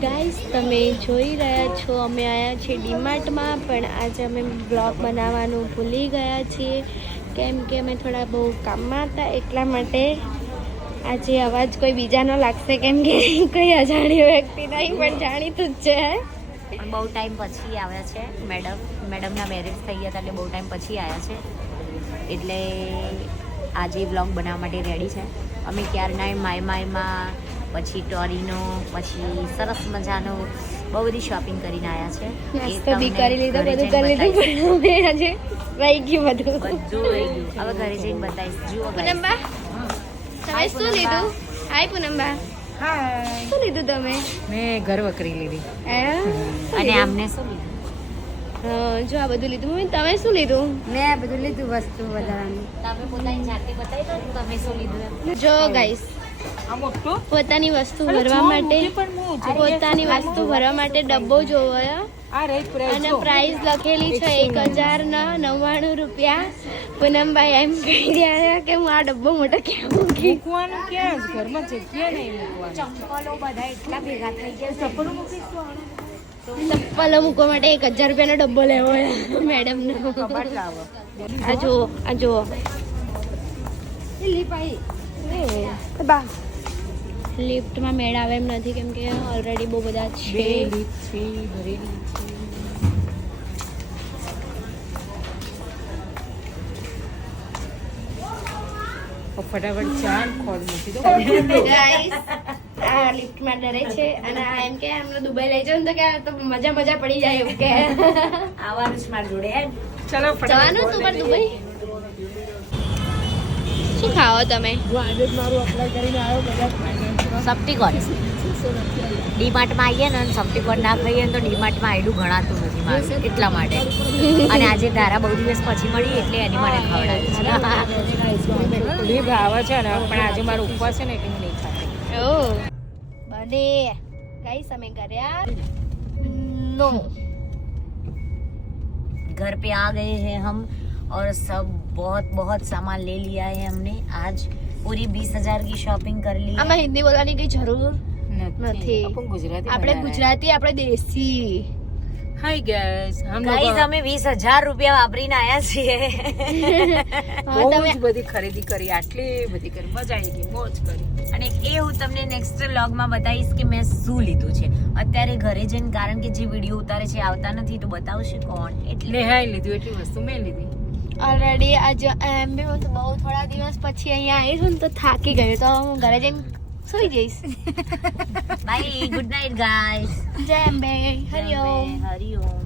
Guys તમે જોઈ રહ્યા છો, અમે આવ્યા છીએ ડીમાર્ટમાં, પણ આજે અમે બ્લોગ બનાવવાનું ભૂલી ગયા છીએ. કેમ કે અમે થોડા બહુ કામમાં હતા, એટલા માટે આજે અવાજ કોઈ બીજાનો લાગશે. કેમ કે કોઈ અજાણ્યો વ્યક્તિ નહીં, પણ જાણીતું જ છે બહુ ટાઈમ પછી આવ્યા છે, મેડમ. મેડમના મેરેજ થઈ ગયા હતા, એટલે બહુ ટાઈમ પછી આવ્યા છે. એટલે આજે બ્લોગ બનાવવા માટે રેડી છે. અમે ક્યારના માય માયમાં પછી ટોરીનો પછી સરસ મજાનો બહુ બધી શોપિંગ કરીને આવ્યા છે. નાસ્તો બી કરી લીધો બધું કરી લીધું પણ આજે રહી ગયું બધું. બધું રહી ગયું. હવે ઘરે જઈને બતાવીશ. જુઓ પૂનમબા તમે શું લીધું? હાય પૂનમબા. હાય. શું લીધું તમે? મેં ઘર વકરી લીધી. શું અને લીધું? આમને શું લીધું? જો આ બધું લીધું. મમ્મી તમે શું લીધું? મેં બધું લીધું વસ્તુ વધારાનું. તમે પોતાની જાતે બતાવી દો તમે શું લીધું જો ગાઈસ આ પોતાની વસ્તુ ભરવા માટે પોતાની વસ્તુ ભરવા માટે ડબ્બો જોયો અને પ્રાઇસ લખેલી છે એક હજાર ના નવ્વાણું રૂપિયા. પૂનમભાઈ એમ કહી રહ્યા કે હું આ ડબ્બો મોટો ક્યાં મૂકી મૂકવાનું ક્યાં જ ઘરમાં જગ્યા નહીં ચંપલો બધા એટલા ભેગા થઈ ગયા ચપ્પલો મૂકીશું ચપ્પલો મૂકવા માટે એક હજાર રૂપિયાનો ડબ્બો લેવો મેડમ નો આ જુઓ આ જુઓ. બા લિફ્ટમાં મેળ આવે એમ નથી કેમ કે ઓલરેડી બહુ બધા છે. લીટ છે ભરેલી છે. ફટાફટ ચાર ખોલ મૂકી દો. આ લિફ્ટમાં ડરે છે અને આ એમ કે અમને દુબઈ લઈ જાવ ને તો કે તો મજા મજા પડી જાય એવું કે. આવવાનું છે મારી જોડે એમ ચલો જવાનું તું પણ દુબઈ? શું ખાઓ તમે હું આજે જ મારું અપ્લાય કરીને આવ્યો બધા ફાઇનાન્સમાં સપ્ટિકોન ડીમાર્ટમાં આવીએ ને અને સપ્ટિકોન ના ખાઈએ ને તો ડીમાર્ટમાં આયડું ગણાતું નથી મારું એટલા માટે અને આજે તારા બહુ દિવસ પછી મળી એટલે એની મને ખવડાવી લીભ આવે છે ને પણ આજે મારો ઉપવાસ છે ને એટલે હું નહીં ખાતી ઓ બને ગાઈસ અમે કર્યા નો घर पे आ गए हैं हम और सब बहुत बहुत सामान ले लिया है हमने आज पूरी बीस हजार की शॉपिंग कर ली है। આમાં હિન્દી બોલવાની કઈ જરૂર નથી. अपन गुजराती આપણે ગુજરાતી આપણે દેશી हाय गाइस हम Guys, लोग અમે વીસ હજાર રૂપિયા વાપરીને આયા છીએ હા, બહુ તમે જ બધી ખરીદી કરી આટલી બધી કરી મજા આવી ગઈ મોજ કરી અને એ હું તમને નેક્સ્ટ વ્લોગમાં બતાવીશ કે મેં શું લીધું છે અત્યારે ઘરે જઈને કારણ કે જે વિડીયો ઉતારે છે આવતા નથી તો બતાવશે કોણ એટલે નેહાએ લીધું એટલી વસ્તુ મેં લીધી ઓલરેડી આજે એમ બી હું તો બહુ થોડા દિવસ પછી અહીંયા આવી છું તો થાકી ગયું તો હું ઘરે જઈને સુઈ જઈશ. બાય ગુડ નાઇટ ગાઈસ જય અંબે. હરિઓમ હરિઓમ